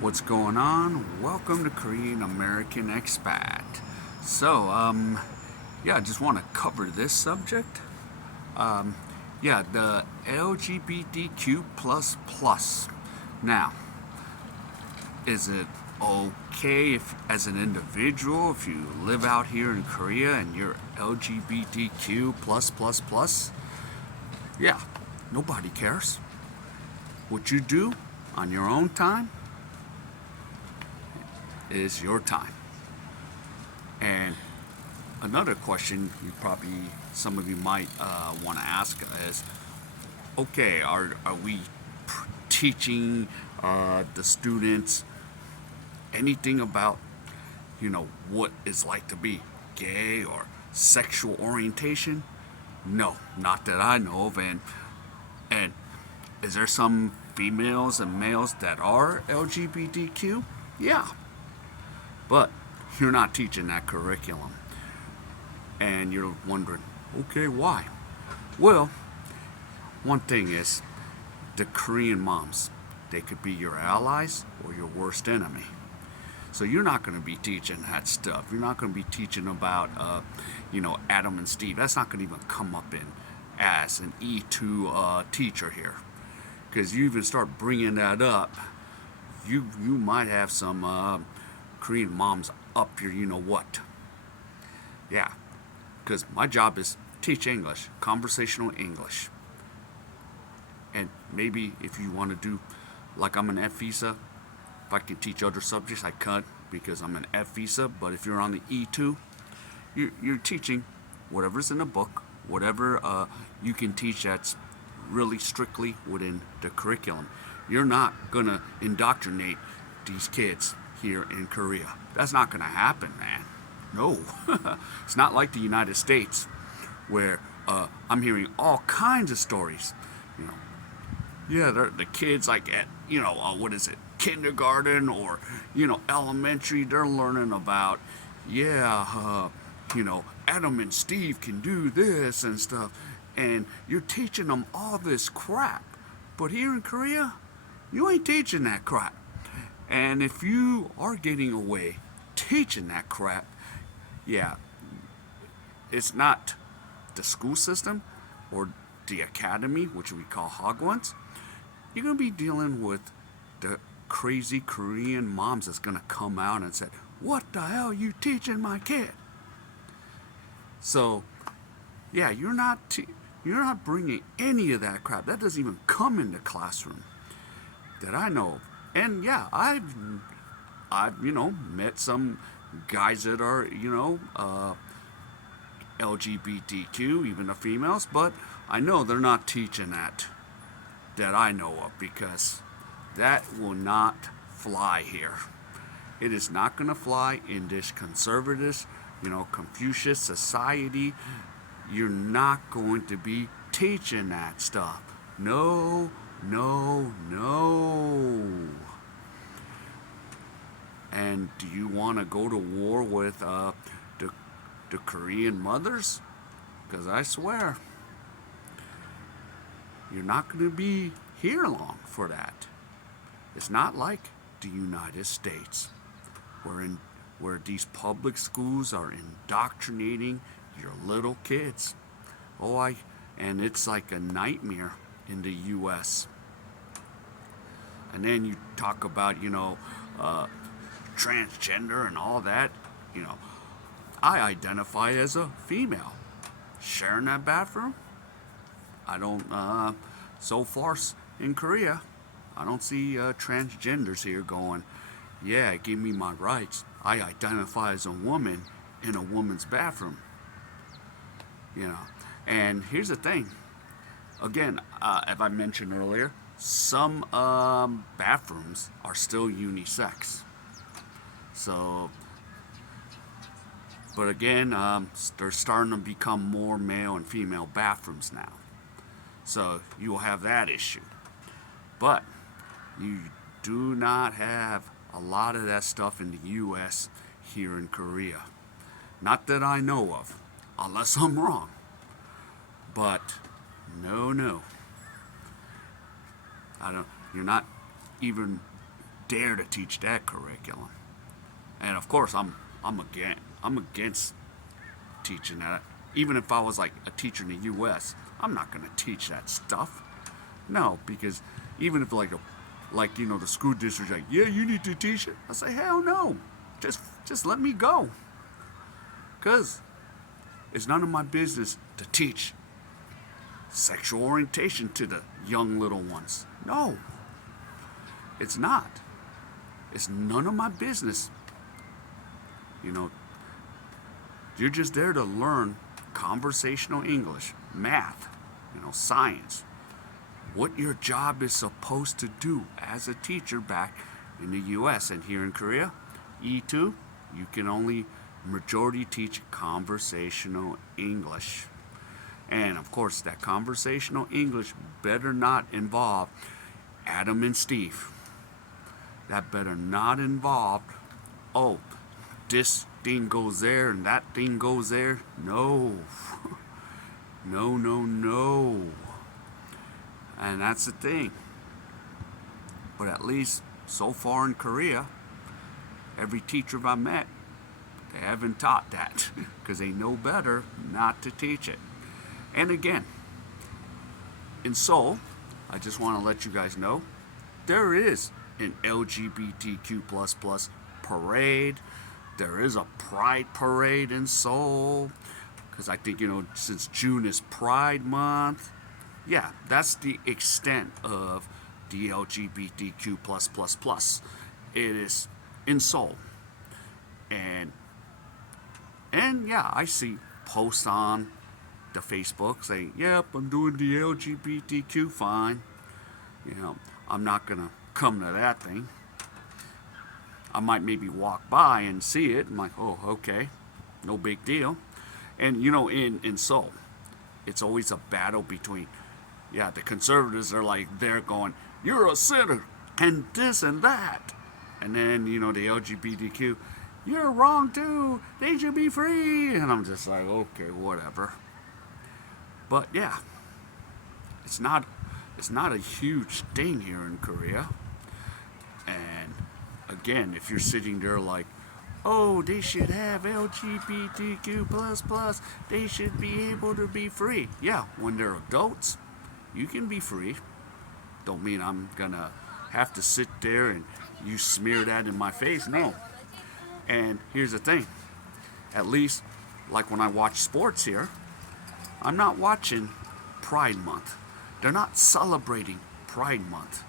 What's going on? Welcome to Korean American Expat. So, I just want to cover this subject. The LGBTQ plus plus. Now, is it okay if, as an individual, if you live out here in Korea and you're LGBTQ plus plus plus? Yeah, nobody cares. What you do on your own time is your time. And another question some of you might want to ask is, okay, are we teaching the students anything about, what it's like to be gay or sexual orientation? No, not that I know of. And is there some females and males that are LGBTQ? Yeah, but you're not teaching that curriculum. And you're wondering, okay, why? Well, one thing is, the Korean moms, they could be your allies or your worst enemy. So you're not going to be teaching that stuff. You're not going to be teaching about, Adam and Steve. That's not going to even come up in as an E2 teacher here. Because you even start bringing that up, you might have some Korean moms up your what. Yeah, because my job is teach English, conversational English. And maybe if you want to do, like I'm an F visa, if I can teach other subjects, I could because I'm an F visa. But if you're on the E2, you're teaching whatever's in the book, whatever you can teach that's really strictly within the curriculum. You're not going to indoctrinate these kids here in Korea. That's not going to happen, man. No. It's not like the United States where I'm hearing all kinds of stories. You know, yeah, the kids like at what is it, kindergarten or elementary. They're learning about Adam and Steve can do this and stuff, and you're teaching them all this crap. But here in Korea, you ain't teaching that crap. And if you are getting away teaching that crap, yeah, it's not the school system or the academy, which we call Hogwarts. You're going to be dealing with the crazy Korean moms that's going to come out and say, "What the hell are you teaching my kid?" So, yeah, you're not bringing any of that crap. That doesn't even come in the classroom that I know of. And yeah, I've met some guys that are LGBTQ, even the females, but I know they're not teaching that I know of, because that will not fly here. It is not going to fly in this conservative, Confucius society. You're not going to be teaching that stuff. No, no, no. And do you want to go to war with the Korean mothers? Because I swear, you're not going to be here long for that. It's not like the United States, where these public schools are indoctrinating your little kids. And it's like a nightmare in the U.S. And then you talk about, transgender and all that. I identify as a female. Sharing that bathroom, I don't, so far in Korea, I don't see transgenders here going, yeah, give me my rights. I identify as a woman in a woman's bathroom. And here's the thing. Again, as I mentioned earlier, some bathrooms are still unisex. So, but again, they're starting to become more male and female bathrooms now. So you will have that issue. But you do not have a lot of that stuff in the U.S. here in Korea. Not that I know of, unless I'm wrong. But no. I don't. You're not even dare to teach that curriculum. And of course, I'm against teaching that. Even if I was like a teacher in the U.S., I'm not going to teach that stuff. No, because even if like the school district's like, yeah, you need to teach it. I say, hell no, just let me go, cause it's none of my business to teach sexual orientation to the young little ones. No, it's not. It's none of my business. You know, you're just there to learn conversational English, math, science. What your job is supposed to do as a teacher back in the US and here in Korea, E2, you can only majority teach conversational English. And of course, that conversational English better not involve Adam and Steve. That better not involve, oh, this thing goes there and that thing goes there. No. No, no, no. And that's the thing. But at least so far in Korea, every teacher I've met, they haven't taught that because they know better not to teach it. And again, in Seoul, I just want to let you guys know, there is an LGBTQ++ parade. There is a pride parade in Seoul because I think, since June is Pride Month. Yeah, that's the extent of the LGBTQ+++. It is in Seoul. And yeah, I see posts on the Facebook saying, yep, I'm doing the LGBTQ fine. I'm not going to come to that thing. I might maybe walk by and see it. I'm like, oh, okay, no big deal. And, in Seoul, it's always a battle between, the conservatives are like, they're going, you're a sinner, and this and that. And then, the LGBTQ, you're wrong too, they should be free. And I'm just like, okay, whatever. But yeah, it's not a huge thing here in Korea. And again, if you're sitting there like, oh, they should have LGBTQ++, they should be able to be free. Yeah, when they're adults, you can be free. Don't mean I'm gonna have to sit there and you smear that in my face. No. And here's the thing. At least, like when I watch sports here, I'm not watching Pride Month. They're not celebrating Pride Month.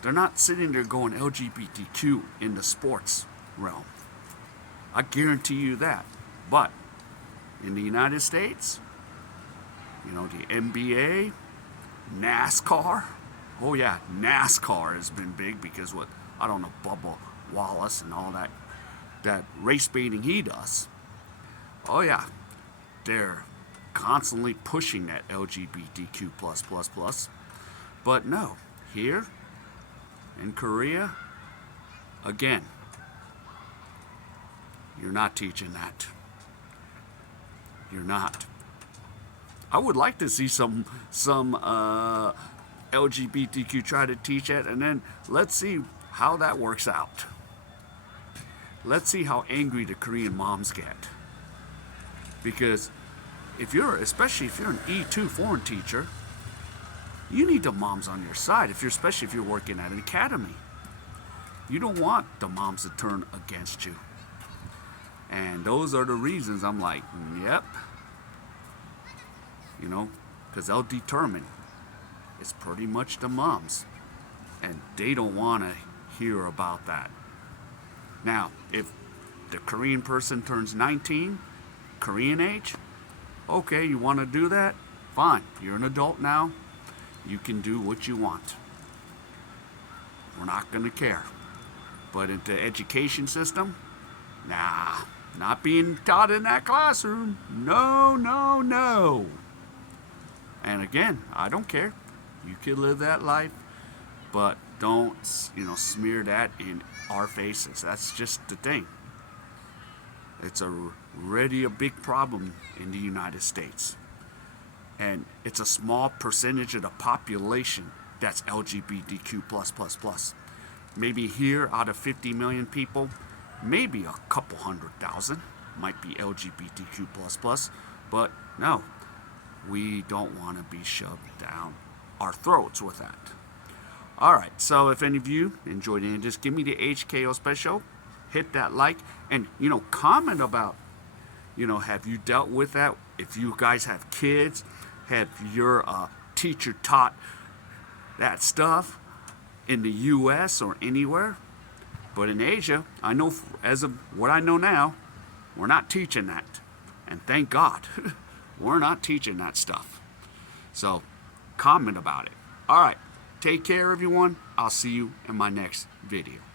They're not sitting there going LGBTQ in the sports realm. I guarantee you that. But in the United States, the NBA, NASCAR. Oh yeah, NASCAR has been big because Bubba Wallace and all that race baiting he does. Oh yeah, they're constantly pushing that LGBTQ+++. But no, here in Korea, again, you're not teaching that. You're not. I would like to see some LGBTQ try to teach it, and then let's see how that works out. Let's see how angry the Korean moms get. Because especially if you're an E2 foreign teacher, you need the moms on your side, especially if you're working at an academy. You don't want the moms to turn against you. And those are the reasons I'm like, yep. Because they'll determine it's pretty much the moms. And they don't want to hear about that. Now, if the Korean person turns 19, Korean age, okay, you want to do that? Fine, you're an adult now. You can do what you want. We're not going to care. But in the education system, nah, not being taught in that classroom. No, no, no. And again, I don't care. You can live that life, but don't, smear that in our faces. That's just the thing. It's already a big problem in the United States. And it's a small percentage of the population that's LGBTQ+++. Maybe here out of 50 million people, maybe a couple 100,000 might be LGBTQ++, but no, we don't want to be shoved down our throats with that. All right, so if any of you enjoyed it, just give me the HKO special, hit that like, and comment about, have you dealt with that? If you guys have kids, have your teacher taught that stuff in the U.S. or anywhere? But in Asia, I know, as of what I know now, we're not teaching that, and thank God, we're not teaching that stuff. So, comment about it. All right. Take care, everyone. I'll see you in my next video.